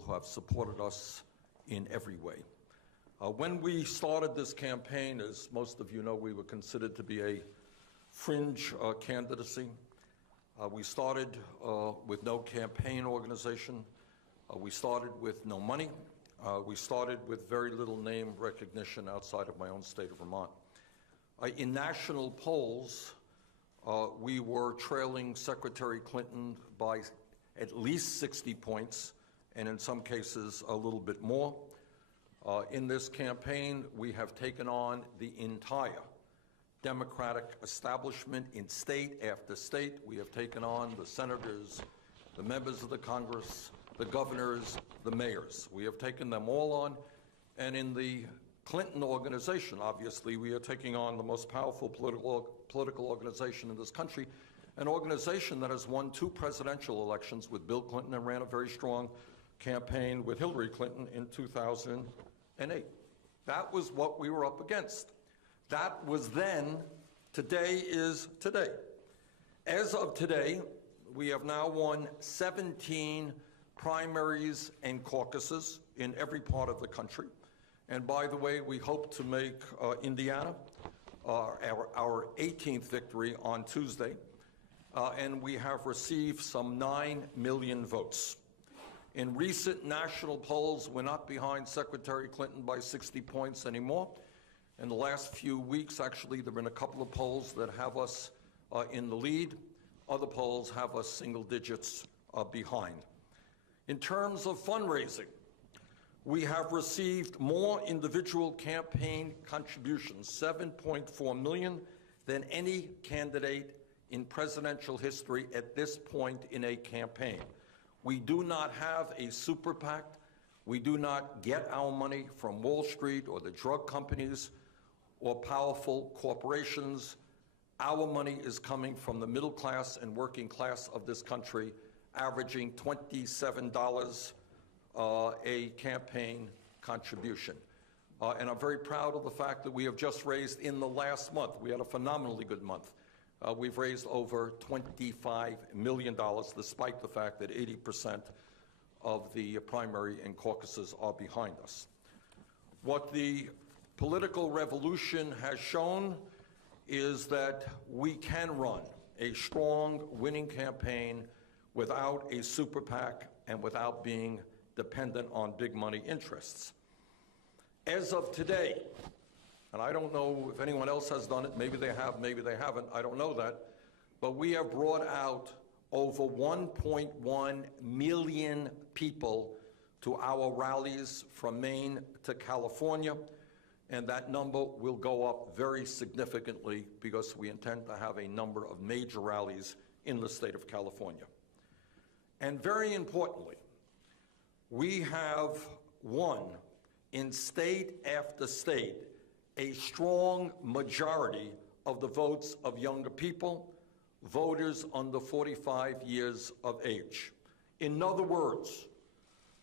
who have supported us in every way. When we started this campaign, as most of you know, we were considered to be a fringe candidacy. We started with no campaign organization. We started with no money. We started with very little name recognition outside of my own state of Vermont. In national polls, we were trailing Secretary Clinton by at least 60 points, and in some cases a little bit more. In this campaign, we have taken on the entire Democratic establishment in state after state. We have taken on the senators, the members of the Congress, the governors, the mayors. We have taken them all on, and in the Clinton organization, obviously, we are taking on the most powerful political organization in this country, an organization that has won 2 presidential elections with Bill Clinton and ran a very strong campaign with Hillary Clinton in 2008. That was what we were up against. That was then. Today is today. As of today, we have now won 17 primaries and caucuses in every part of the country. And by the way, we hope to make Indiana our 18th victory on Tuesday. And we have received some 9 million votes. In recent national polls, we're not behind Secretary Clinton by 60 points anymore. In the last few weeks, actually, there have been a couple of polls that have us in the lead. Other polls have us single digits behind. In terms of fundraising, we have received more individual campaign contributions, 7.4 million, than any candidate in presidential history at this point in a campaign. We do not have a super PAC. We do not get our money from Wall Street or the drug companies or powerful corporations. Our money is coming from the middle class and working class of this country, averaging $27 a campaign contribution. And I'm very proud of the fact that we have just raised in the last month, we had a phenomenally good month. We've raised over $25 million, despite the fact that 80% of the primary and caucuses are behind us. What the political revolution has shown is that we can run a strong winning campaign without a super PAC and without being dependent on big money interests. As of today, and I don't know if anyone else has done it, maybe they have, maybe they haven't, I don't know that, but we have brought out over 1.1 million people to our rallies from Maine to California, and that number will go up very significantly because we intend to have a number of major rallies in the state of California. And very importantly, we have won in state after state a strong majority of the votes of younger people, voters under 45 years of age. In other words,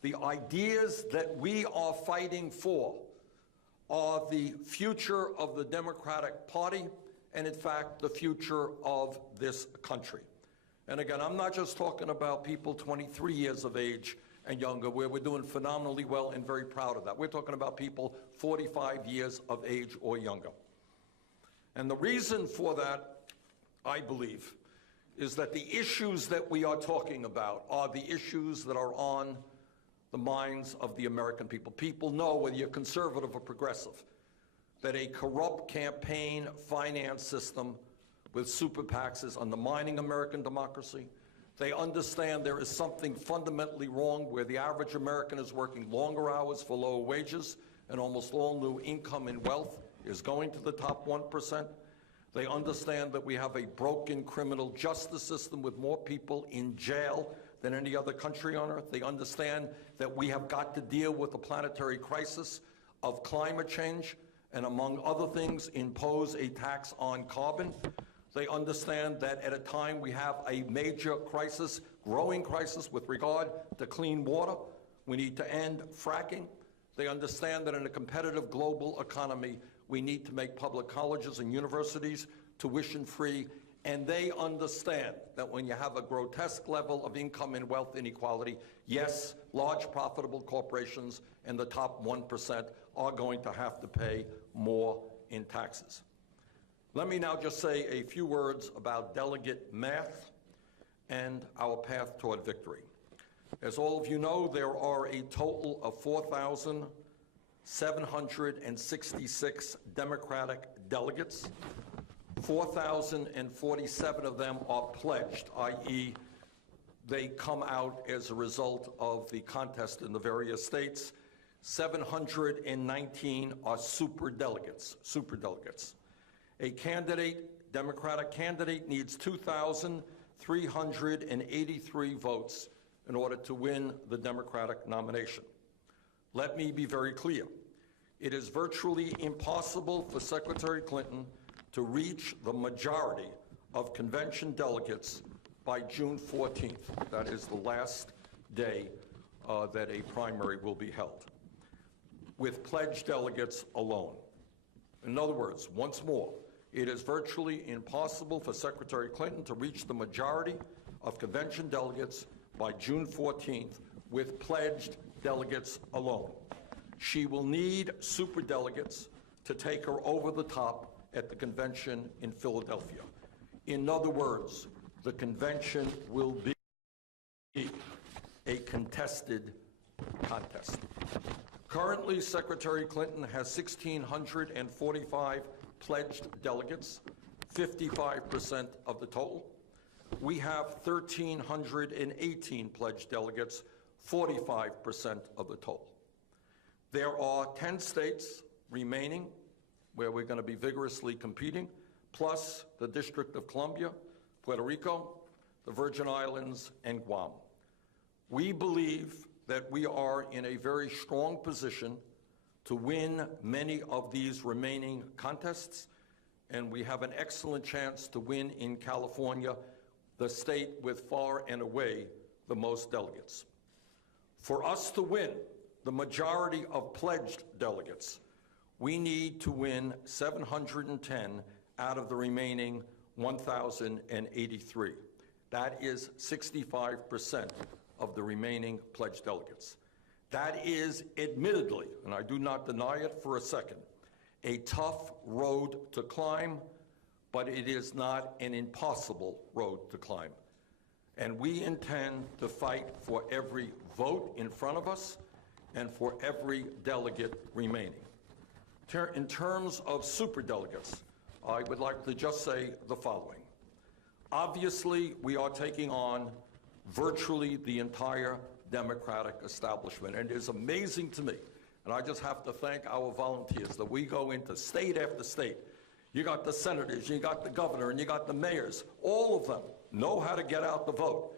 the ideas that we are fighting for are the future of the Democratic Party and, in fact, the future of this country. And again, I'm not just talking about people 23 years of age and younger, where we're doing phenomenally well and very proud of that. We're talking about people 45 years of age or younger. And the reason for that, I believe, is that the issues that we are talking about are the issues that are on the minds of the American people. People know, whether you're conservative or progressive, that a corrupt campaign finance system with super PACs is undermining American democracy. They understand there is something fundamentally wrong where the average American is working longer hours for lower wages, and almost all new income and wealth is going to the top 1%. They understand that we have a broken criminal justice system with more people in jail than any other country on earth. They understand that we have got to deal with the planetary crisis of climate change and, among other things, impose a tax on carbon. They understand that at a time we have a major crisis, growing crisis with regard to clean water. We need to end fracking. They understand that in a competitive global economy, we need to make public colleges and universities tuition-free And they understand that when you have a grotesque level of income and wealth inequality, yes, large profitable corporations and the top 1% are going to have to pay more in taxes. Let me now just say a few words about delegate math and our path toward victory. As all of you know, there are a total of 4,766 Democratic delegates. 4,047 of them are pledged, i.e., they come out as a result of the contest in the various states. 719 are superdelegates. A Democratic candidate needs 2,383 votes in order to win the Democratic nomination. Let me be very clear. It is virtually impossible for Secretary Clinton to reach the majority of convention delegates by June 14th. That is the last day that a primary will be held, with pledged delegates alone. In other words, once more, it is virtually impossible for Secretary Clinton to reach the majority of convention delegates by June 14th with pledged delegates alone. She will need superdelegates to take her over the top at the convention in Philadelphia. In other words, the convention will be a contested contest. Currently, Secretary Clinton has 1,645 pledged delegates, 55% of the total. We have 1,318 pledged delegates, 45% of the total. There are 10 states remaining where we're going to be vigorously competing, plus the District of Columbia, Puerto Rico, the Virgin Islands, and Guam. We believe that we are in a very strong position to win many of these remaining contests, and we have an excellent chance to win in California, the state with far and away the most delegates. For us to win the majority of pledged delegates, we need to win 710 out of the remaining 1,083. That is 65% of the remaining pledged delegates. That is admittedly, and I do not deny it for a second, a tough road to climb, but it is not an impossible road to climb. And we intend to fight for every vote in front of us and for every delegate remaining. In terms of superdelegates, I would like to just say the following. Obviously, we are taking on virtually the entire Democratic establishment, and it is amazing to me, and I just have to thank our volunteers, that we go into state after state. You got the senators, you got the governor, and you got the mayors. All of them know how to get out the vote.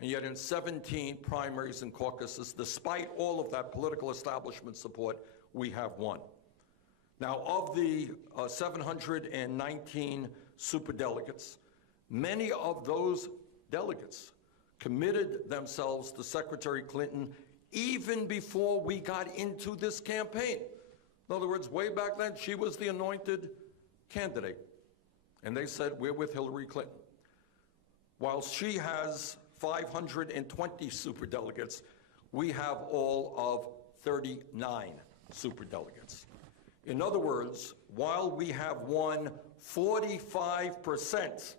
And yet in 17 primaries and caucuses, despite all of that political establishment support, we have won. Now, of the 719 superdelegates, many of those delegates committed themselves to Secretary Clinton even before we got into this campaign. In other words, way back then, she was the anointed candidate. And they said, we're with Hillary Clinton. While she has 520 superdelegates, we have all of 39 superdelegates. In other words, while we have won 45%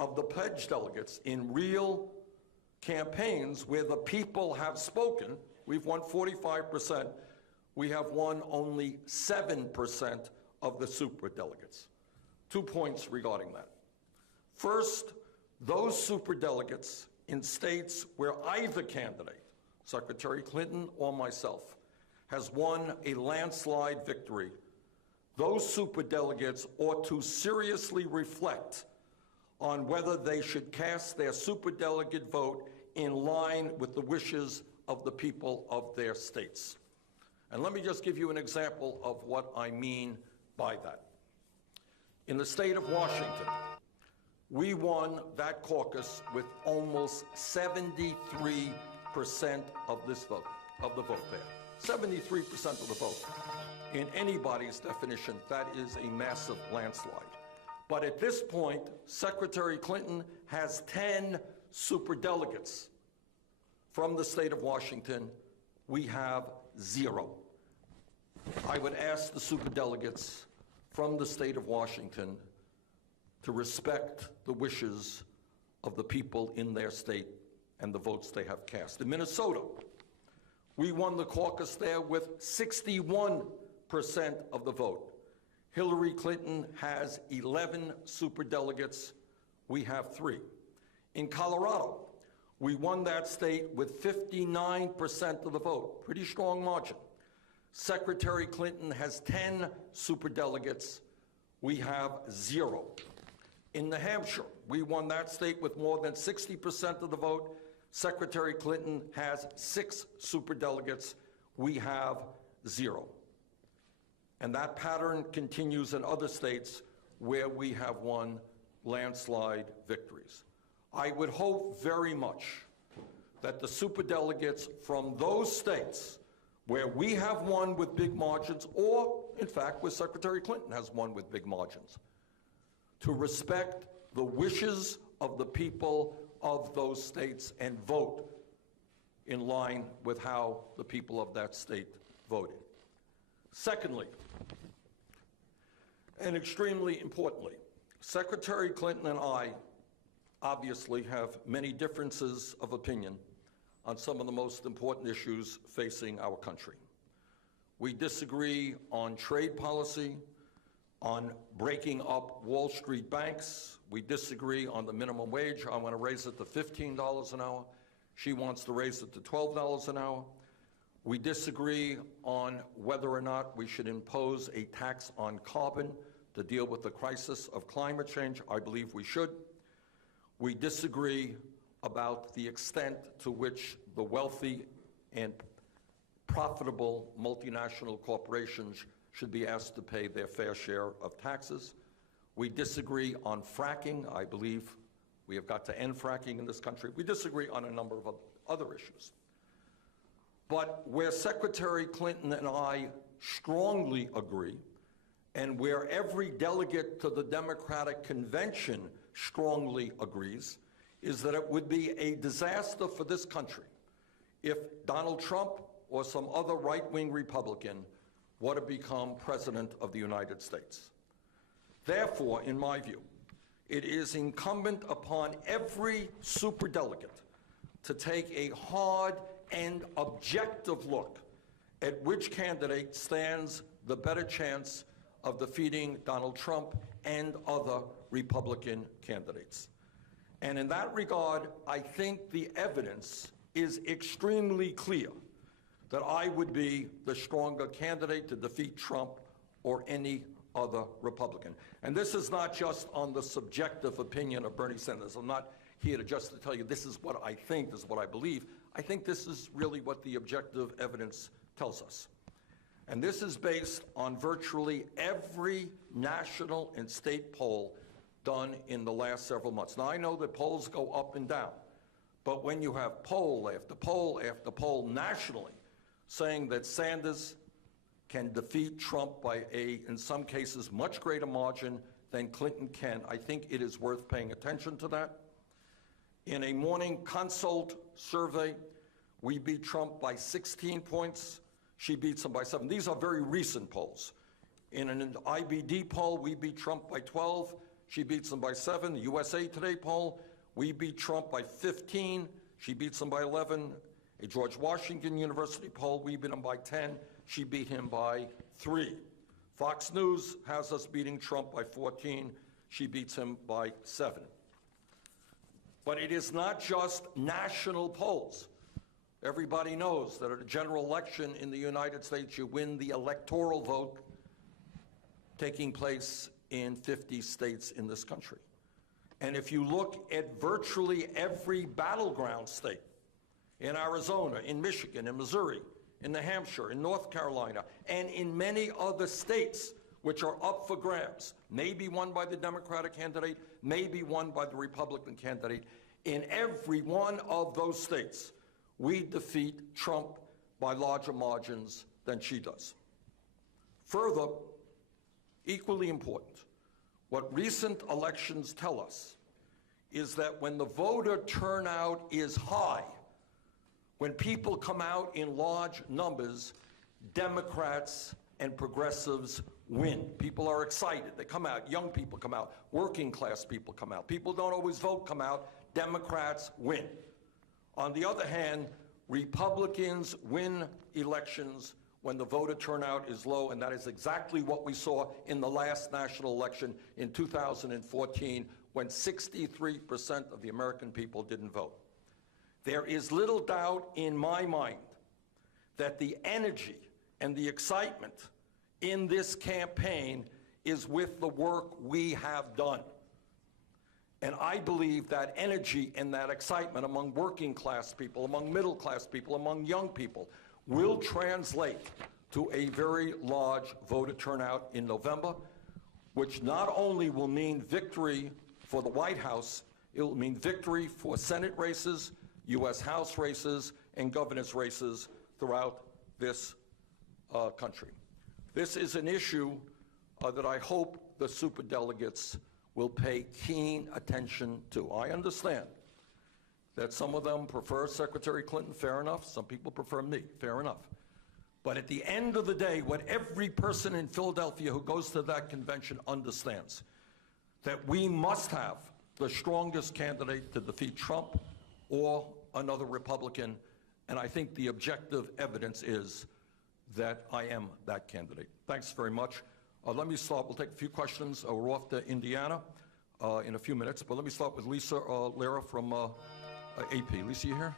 of the pledged delegates in real campaigns where the people have spoken, we've won 45%, we have won only 7% of the superdelegates. 2 points regarding that. First, those superdelegates in states where either candidate, Secretary Clinton or myself, has won a landslide victory, those superdelegates ought to seriously reflect on whether they should cast their superdelegate vote in line with the wishes of the people of their states. And let me just give you an example of what I mean by that. In the state of Washington, we won that caucus with almost 73% of this vote, of the vote there. 73% of the vote. In anybody's definition, that is a massive landslide. But at this point, Secretary Clinton has 10 superdelegates. From the state of Washington, we have 0. I would ask the superdelegates from the state of Washington to respect the wishes of the people in their state and the votes they have cast. In Minnesota, we won the caucus there with 61% of the vote. Hillary Clinton has 11 superdelegates. We have 3. In Colorado, we won that state with 59% of the vote. Pretty strong margin. Secretary Clinton has 10 superdelegates. We have 0. In New Hampshire, we won that state with more than 60% of the vote. Secretary Clinton has 6 superdelegates. We have 0. And that pattern continues in other states where we have won landslide victories. I would hope very much that the superdelegates from those states where we have won with big margins, or in fact where Secretary Clinton has won with big margins, to respect the wishes of the people of those states and vote in line with how the people of that state voted. Secondly, and extremely importantly, Secretary Clinton and I obviously have many differences of opinion on some of the most important issues facing our country. We disagree on trade policy, on breaking up Wall Street banks. We disagree on the minimum wage. I want to raise it to $15 an hour. She wants to raise it to $12 an hour. We disagree on whether or not we should impose a tax on carbon to deal with the crisis of climate change. I believe we should. We disagree about the extent to which the wealthy and profitable multinational corporations should be asked to pay their fair share of taxes. We disagree on fracking. I believe we have got to end fracking in this country. We disagree on a number of other issues. But where Secretary Clinton and I strongly agree, and where every delegate to the Democratic Convention strongly agrees, is that it would be a disaster for this country if Donald Trump or some other right-wing Republican were to become President of the United States. Therefore, in my view, it is incumbent upon every superdelegate to take a hard and objective look at which candidate stands the better chance of defeating Donald Trump and other Republican candidates. And in that regard, I think the evidence is extremely clear that I would be the stronger candidate to defeat Trump or any other Republican. And this is not just on the subjective opinion of Bernie Sanders. I'm not here to just to tell you this is what I think, this is what I believe. I think this is really what the objective evidence tells us. And this is based on virtually every national and state poll done in the last several months. Now, I know that polls go up and down, but when you have poll after poll after poll nationally saying that Sanders can defeat Trump by in some cases, much greater margin than Clinton can, I think it is worth paying attention to that. In a Morning Consult survey, we beat Trump by 16 points. She beats him by 7. These are very recent polls. In an IBD poll, we beat Trump by 12. She beats him by 7. The USA Today poll, we beat Trump by 15. She beats him by 11. A George Washington University poll, we beat him by 10. She beat him by 3. Fox News has us beating Trump by 14. She beats him by 7. But it is not just national polls. Everybody knows that at a general election in the United States, you win the electoral vote taking place in 50 states in this country. And if you look at virtually every battleground state, in Arizona, in Michigan, in Missouri, in New Hampshire, in North Carolina, and in many other states which are up for grabs, maybe won by the Democratic candidate, maybe won by the Republican candidate, in every one of those states, we defeat Trump by larger margins than she does. Further, equally important, What recent elections tell us is that when the voter turnout is high, when people come out in large numbers, Democrats and progressives win. People are excited. They come out. Young people come out. Working class people come out. People don't always vote come out. Democrats win. On the other hand, Republicans win elections when the voter turnout is low, and that is exactly what we saw in the last national election in 2014, when 63% of the American people didn't vote. There is little doubt in my mind that the energy and the excitement in this campaign is with the work we have done. And I believe that energy and that excitement among working class people, among middle class people, among young people will translate to a very large voter turnout in November, which not only will mean victory for the White House, it will mean victory for Senate races, U.S. House races, and governor's races throughout this country. This is an issue that I hope the superdelegates will pay keen attention to. I understand that some of them prefer Secretary Clinton, fair enough. Some people prefer me, fair enough. But at the end of the day, what every person in Philadelphia who goes to that convention understands, that we must have the strongest candidate to defeat Trump or another Republican, and I think the objective evidence is that I am that candidate. Thanks very much. Let me start. We'll take a few questions. We're off to Indiana in a few minutes, but let me start with Lisa Lara from AP. Lisa, you here?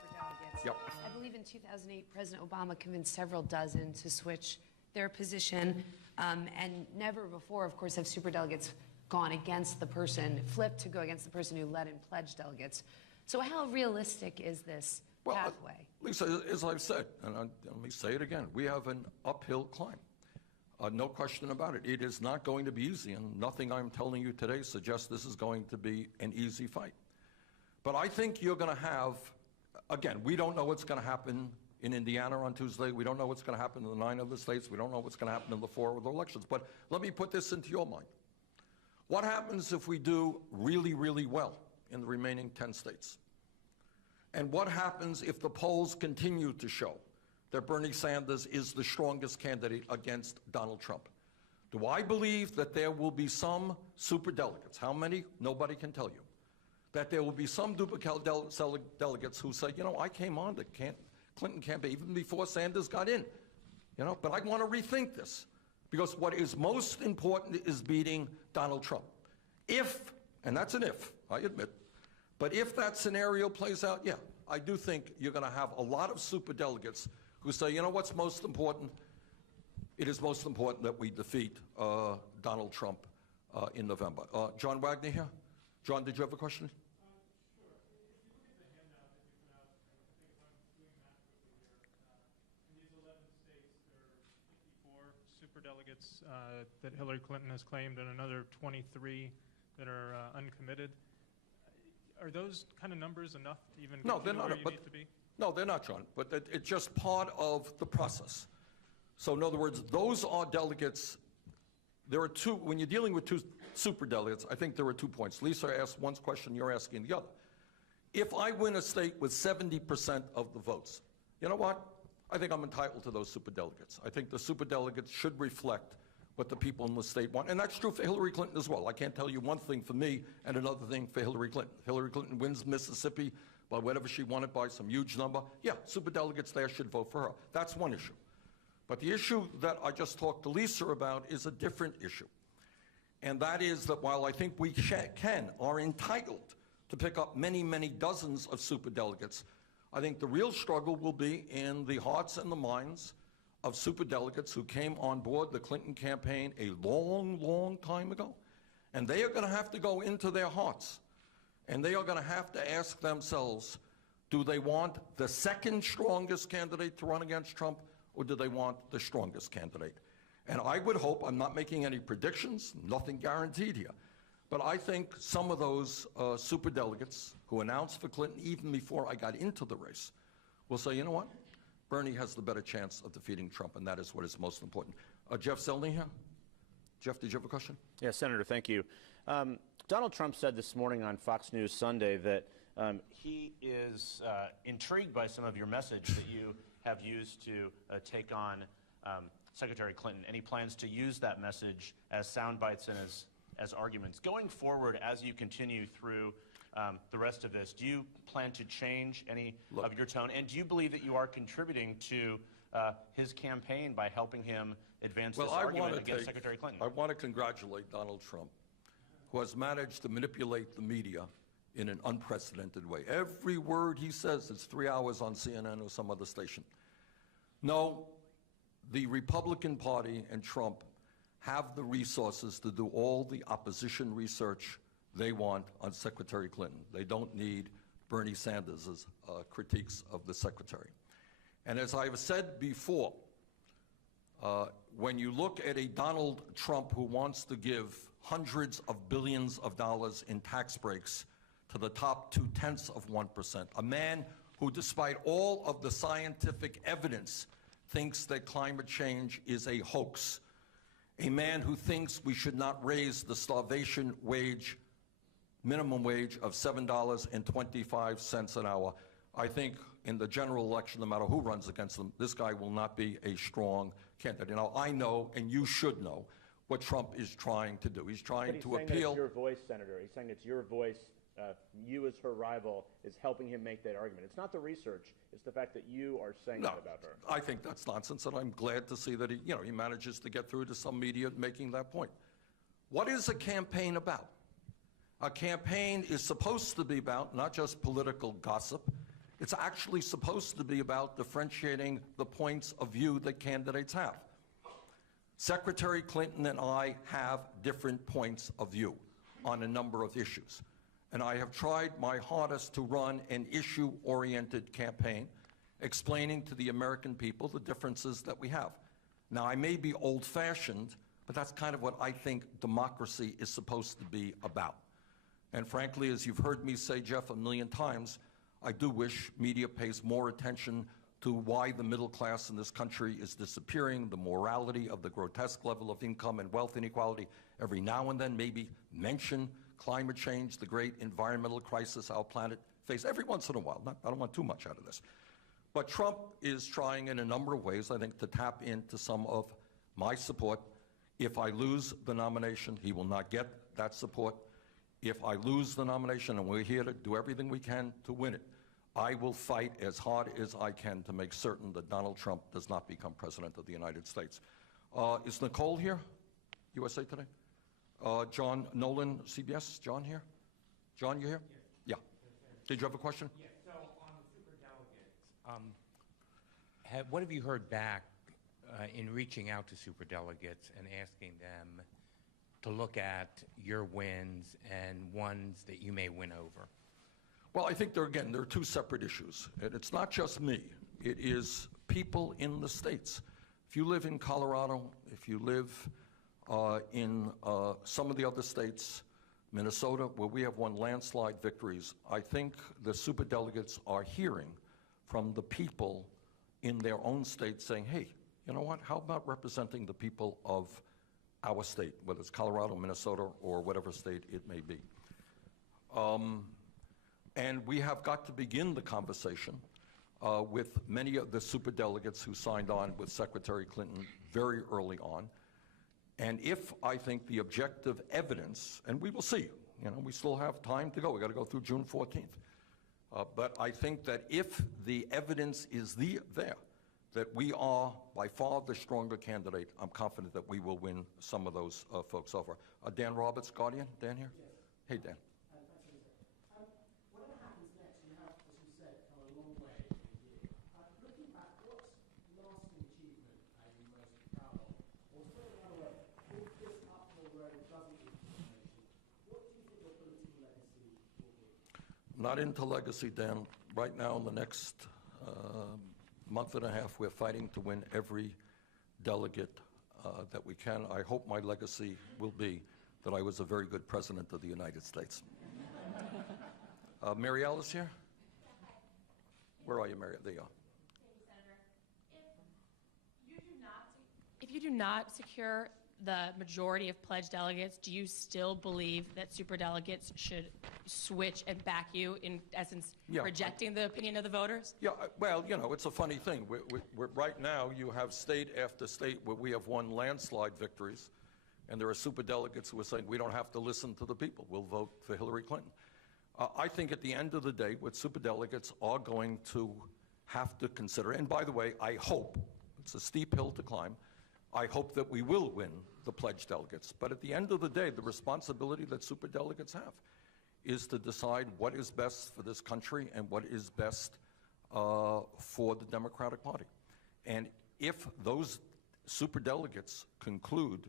Superdelegates. Yep. I believe in 2008, President Obama convinced several dozen to switch their position, and never before, of course, have superdelegates gone against the person, flipped to go against the person who led and pledged delegates. So how realistic is this pathway? Lisa, as I've said, and let me say it again, we have an uphill climb. No question about it. It is not going to be easy, and nothing I'm telling you today suggests this is going to be an easy fight. But I think you're going to have, again, we don't know what's going to happen in Indiana on Tuesday. We don't know what's going to happen in the 9 other states. We don't know what's going to happen in the 4 other elections. But let me put this into your mind. What happens if we do really, really well in the remaining 10 states? And what happens if the polls continue to show that Bernie Sanders is the strongest candidate against Donald Trump? Do I believe that there will be some superdelegates? How many? Nobody can tell you. That there will be some duplicate delegates who say, you know, I came on the Clinton campaign even before Sanders got in, you know, but I want to rethink this. Because what is most important is beating Donald Trump. If, and that's an if, I admit, but if that scenario plays out, yeah, I do think you're going to have a lot of superdelegates who say, you know what's most important? It is most important that we defeat Donald Trump in November. John Wagner here. John, did you have a question? Delegates that Hillary Clinton has claimed and another 23 that are uncommitted. Are those kind of numbers enough to even get you where you need to be? No, they're not, John, but it's just part of the process. So in other words, those are delegates. There are two, when you're dealing with two superdelegates, I think there are 2 points. Lisa asked one question, you're asking the other. If I win a state with 70% of the votes, you know what? I think I'm entitled to those superdelegates. I think the superdelegates should reflect what the people in the state want. And that's true for Hillary Clinton as well. I can't tell you one thing for me and another thing for Hillary Clinton. Hillary Clinton wins Mississippi by whatever she wanted by some huge number. Yeah, superdelegates there should vote for her. That's one issue. But the issue that I just talked to Lisa about is a different issue. And that is that while I think we are entitled to pick up many, many dozens of superdelegates, I think the real struggle will be in the hearts and the minds of superdelegates who came on board the Clinton campaign a long, long time ago. And they are going to have to go into their hearts, and they are going to have to ask themselves, do they want the second strongest candidate to run against Trump, or do they want the strongest candidate? And I would hope, I'm not making any predictions, nothing guaranteed here, but I think some of those superdelegates who announced for Clinton even before I got into the race will say, you know what, Bernie has the better chance of defeating Trump, and that is what is most important. Jeff Zelny here. Jeff, did you have a question? Yes, Senator, thank you. Donald Trump said this morning on Fox News Sunday that he is intrigued by some of your message that you have used to take on Secretary Clinton, and he plans to use that message as sound bites and as arguments. Going forward, as you continue through the rest of this, do you plan to change any of your tone? And do you believe that you are contributing to his campaign by helping him advance this argument against Secretary Clinton? I want to congratulate Donald Trump, who has managed to manipulate the media in an unprecedented way. Every word he says is 3 hours on CNN or some other station. No, the Republican Party and Trump have the resources to do all the opposition research they want on Secretary Clinton. They don't need Bernie Sanders' critiques of the secretary. And as I've said before, when you look at a Donald Trump who wants to give hundreds of billions of dollars in tax breaks to the top 0.2%, a man who, despite all of the scientific evidence, thinks that climate change is a hoax, a man who thinks we should not raise the starvation wage, minimum wage of $7.25 an hour, I think in the general election, no matter who runs against him, this guy will not be a strong candidate. Now, I know, and you should know, what Trump is trying to do. He's trying to appeal. But he's saying that it's your voice, Senator. He's saying it's your voice. You as her rival is helping him make that argument. It's not the research. It's the fact that you are saying that about her. I think that's nonsense, and I'm glad to see that he manages to get through to some media making that point. What is a campaign about? A campaign is supposed to be about not just political gossip. It's actually supposed to be about differentiating the points of view that candidates have. Secretary Clinton and I have different points of view on a number of issues. And I have tried my hardest to run an issue-oriented campaign explaining to the American people the differences that we have. Now, I may be old-fashioned, but that's kind of what I think democracy is supposed to be about. And frankly, as you've heard me say, Jeff, a million times, I do wish media pays more attention to why the middle class in this country is disappearing, the morality of the grotesque level of income and wealth inequality. Every now and then maybe mention climate change, the great environmental crisis our planet faces. Every once in a while. I don't want too much out of this. But Trump is trying in a number of ways, I think, to tap into some of my support. If I lose the nomination, he will not get that support. If I lose the nomination, and we're here to do everything we can to win it, I will fight as hard as I can to make certain that Donald Trump does not become president of the United States. Is Nicole here? USA Today? John Nolan, CBS. John here? John, you here? Yes. Yeah. Did you have a question? Yes. So on the superdelegates, what have you heard back in reaching out to superdelegates and asking them to look at your wins and ones that you may win over? Well, I think there are two separate issues. And it's not just me. It is people in the states. If you live in Colorado, if you live in some of the other states, Minnesota, where we have won landslide victories, I think the superdelegates are hearing from the people in their own state saying, hey, you know what, how about representing the people of our state, whether it's Colorado, Minnesota, or whatever state it may be. And we have got to begin the conversation with many of the superdelegates who signed on with Secretary Clinton very early on. And if I think the objective evidence, and we will see, we still have time to go. We got to go through June 14th. But I think that if the evidence is there, that we are by far the stronger candidate, I'm confident that we will win some of those folks over. Dan Roberts, Guardian. Dan here? Yes. Hey, Dan. Whatever happens next, you have, as you said, come a long way in a year. Looking back, what lasting achievement are you most proud of? Or put it another way, if this uphill road doesn't lead to nomination, what do you think your political legacy will be? Not into legacy, Dan. Right now, in the next month and a half, we're fighting to win every delegate that we can. I hope my legacy will be that I was a very good president of the United States. Mary Alice here? Where are you, Mary? There you are. Thank you, Senator. you do not secure the majority of pledged delegates, do you still believe that superdelegates should switch and back you, in essence, rejecting the opinion of the voters? Yeah, well, you know, it's a funny thing. Right now, you have state after state where we have won landslide victories, and there are superdelegates who are saying we don't have to listen to the people. We'll vote for Hillary Clinton. I think at the end of the day, what superdelegates are going to have to consider, and by the way, I hope, it's a steep hill to climb, I hope that we will win the pledged delegates. But at the end of the day, the responsibility that superdelegates have is to decide what is best for this country and what is best for the Democratic Party. And if those superdelegates conclude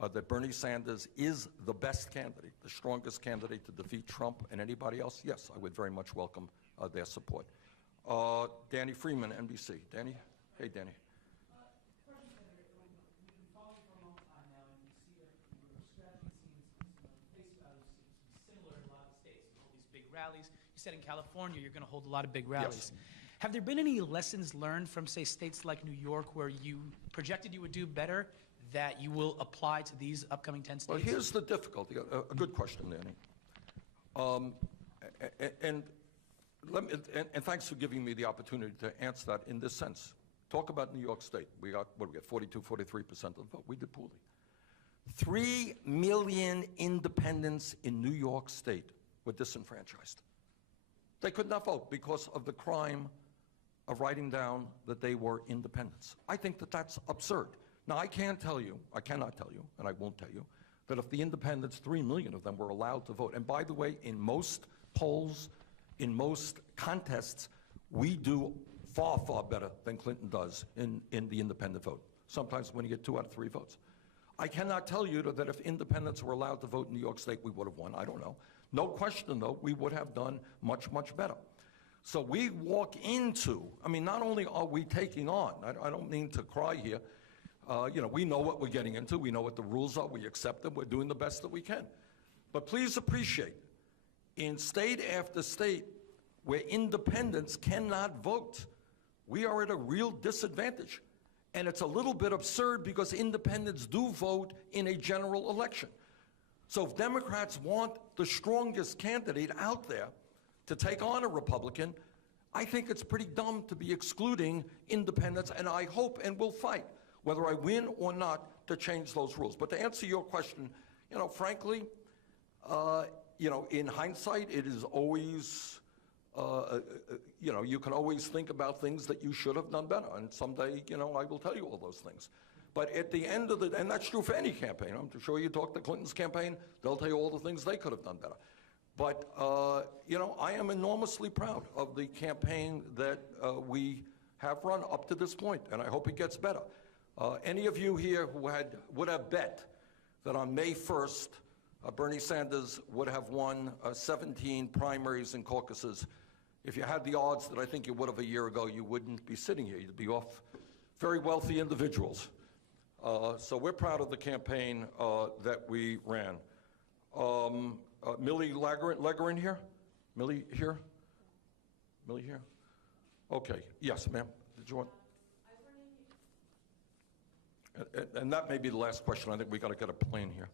that Bernie Sanders is the best candidate, the strongest candidate to defeat Trump and anybody else, yes, I would very much welcome their support. Danny Freeman, NBC. Danny? Hey, Danny. Rallies. You said in California you're going to hold a lot of big rallies. Yes. Have there been any lessons learned from, say, states like New York where you projected you would do better that you will apply to these upcoming 10 states? Well, here's the difficulty. A good question, Danny. And thanks for giving me the opportunity to answer that in this sense. Talk about New York State. We got, what do we get, 42, 43% of the vote. We did poorly. 3 million independents in New York State were disenfranchised. They could not vote because of the crime of writing down that they were independents. I think that that's absurd. Now, I cannot tell you, and I won't tell you, that if the independents, 3 million of them, were allowed to vote, and by the way, in most polls, in most contests, we do far, far better than Clinton does in the independent vote. Sometimes when you get 2 out of 3 votes. I cannot tell you that if independents were allowed to vote in New York State, we would have won. I don't know. No question, though, we would have done much, much better. So we walk into, I mean, not only are we taking on, I don't mean to cry here, you know, we know what we're getting into, we know what the rules are, we accept them, we're doing the best that we can. But please appreciate, in state after state where independents cannot vote, we are at a real disadvantage. And it's a little bit absurd because independents do vote in a general election. So if Democrats want the strongest candidate out there to take on a Republican, I think it's pretty dumb to be excluding independents, and I hope and will fight, whether I win or not, to change those rules. But to answer your question, you know, frankly, you know, in hindsight, it is always, you know, you can always think about things that you should have done better, and someday, you know, I will tell you all those things. But at the end of the day, and that's true for any campaign. I'm sure you talk to Clinton's campaign, they'll tell you all the things they could have done better. But, you know, I am enormously proud of the campaign that we have run up to this point, and I hope it gets better. Any of you here who would have bet that on May 1st, Bernie Sanders would have won 17 primaries and caucuses, if you had the odds that I think you would have a year ago, you wouldn't be sitting here. You'd be off very wealthy individuals. So we're proud of the campaign that we ran. Millie Legerin here? Millie here? Millie here? Okay, yes, ma'am. Did you want? And that may be the last question. I think we got to get a plane here.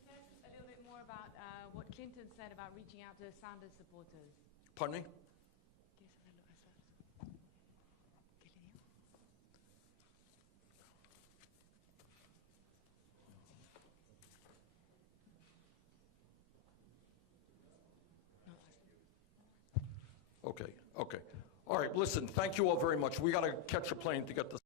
A little bit more about what Clinton said about reaching out to the Sanders supporters. Pardon me? Okay. All right, listen, thank you all very much. We got to catch a plane to get this.